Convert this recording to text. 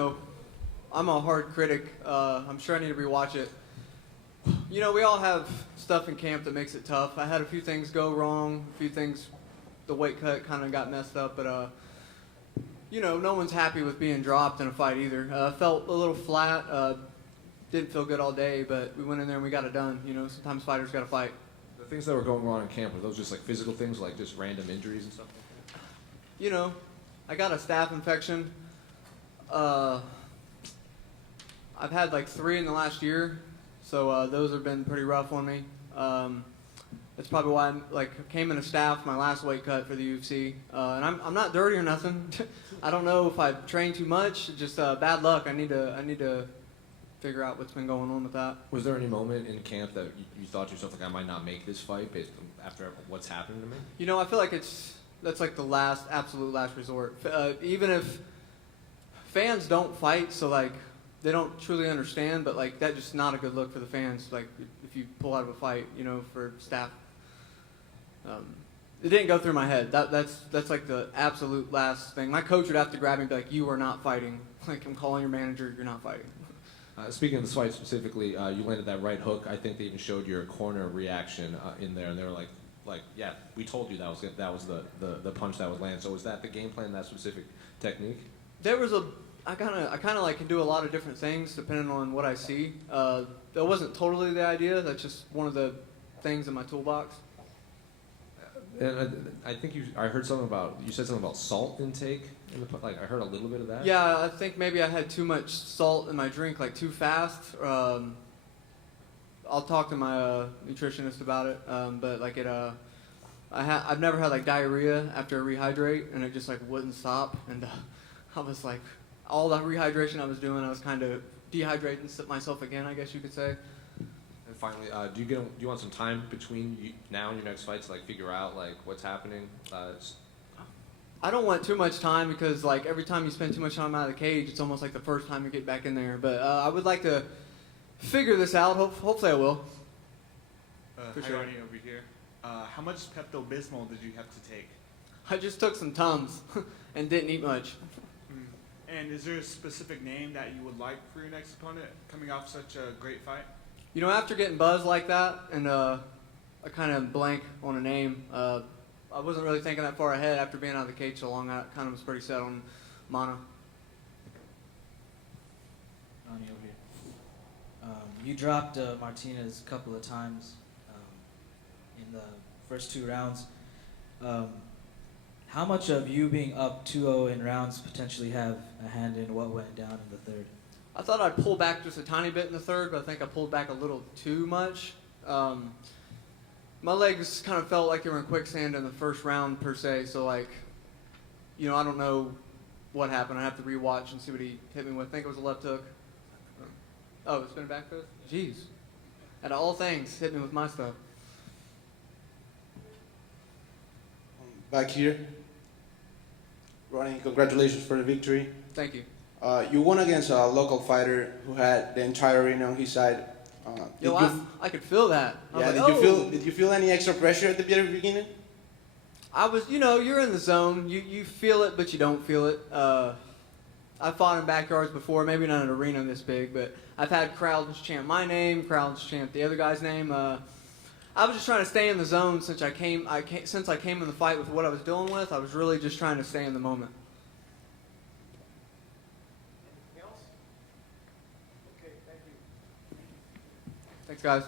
know, I'm a hard critic. I'm sure I need to rewatch it. You know, we all have stuff in camp that makes it tough. I had a few things go wrong, a few things, the weight cut kind of got messed up, but you know, no one's happy with being dropped in a fight either. Felt a little flat, didn't feel good all day, but we went in there and we got it done. You know, sometimes fighters got to fight. The things that were going wrong in camp, were those just like physical things, like just random injuries and stuff like that? You know, I got a staph infection. I've had like 3 in the last year, so those have been pretty rough on me. That's probably why I came in a staph my last weight cut for the UFC, and I'm not dirty or nothing. I don't know if I trained too much, just bad luck. I need to figure out what's been going on with that. Was there any moment in camp that you thought to yourself, like, I might not make this fight based on, after what's happened to me? You know, I feel like that's like the absolute last resort. Even if fans don't fight, so like they don't truly understand, but like that's just not a good look for the fans. Like if you pull out of a fight, you know, for staff. It didn't go through my head. That's like the absolute last thing. My coach would have to grab me and be like, "You are not fighting. Like I'm calling your manager. You're not fighting." Speaking of this fight specifically, you landed that right hook. I think they even showed your corner reaction in there, and they were like, yeah, we told you that was the punch that was landed. So was that the game plan, that specific technique? There was I kind of like can do a lot of different things depending on what I see. That wasn't totally the idea. That's just one of the things in my toolbox. And I think I heard something about, you said something about salt intake in the, like I heard a little bit of that. Yeah, I think maybe I had too much salt in my drink, like too fast. I'll talk to my nutritionist about it, but like I've never had like diarrhea after a rehydrate, and it just like wouldn't stop, and I was like, all the rehydration I was doing, I was kind of dehydrating myself again, I guess you could say. And finally, do you want some time between now and your next fight to like figure out like what's happening? I don't want too much time because like every time you spend too much time out of the cage, it's almost like the first time you get back in there. But I would like to figure this out. Hopefully I will. For sure. Ronnie over here. How much Pepto-Bismol did you have to take? I just took some Tums and didn't eat much. And is there a specific name that you would like for your next opponent coming off such a great fight? You know, after getting buzzed like that, and I kind of blank on a name, I wasn't really thinking that far ahead after being out of the cage so long. I kind of was pretty set on Mana. Ronnie over here. You dropped Martinez a couple of times in the first 2 rounds. How much of you being up 2-0 in rounds potentially have a hand in what went down in the third? I thought I'd pull back just a tiny bit in the third, but I think I pulled back a little too much. My legs kind of felt like they were in quicksand in the first round per se, so like, you know, I don't know what happened. I have to rewatch and see what he hit me with. I think it was a left hook. Oh, it's been a back fist? Jeez. Out of all things, hit me with my stuff. Back here. Ronnie, congratulations for the victory. Thank you. You won against a local fighter who had the entire arena on his side. I could feel that. Yeah, did you feel any extra pressure at the very beginning? I was, you know, you're in the zone. You feel it, but you don't feel it. I've fought in backyards before, maybe not an arena this big, but I've had crowds chant my name, crowds chant the other guy's name. I was just trying to stay in the zone since I came in the fight with what I was dealing with. I was really just trying to stay in the moment. Anything else? Okay, thank you. Thanks, guys.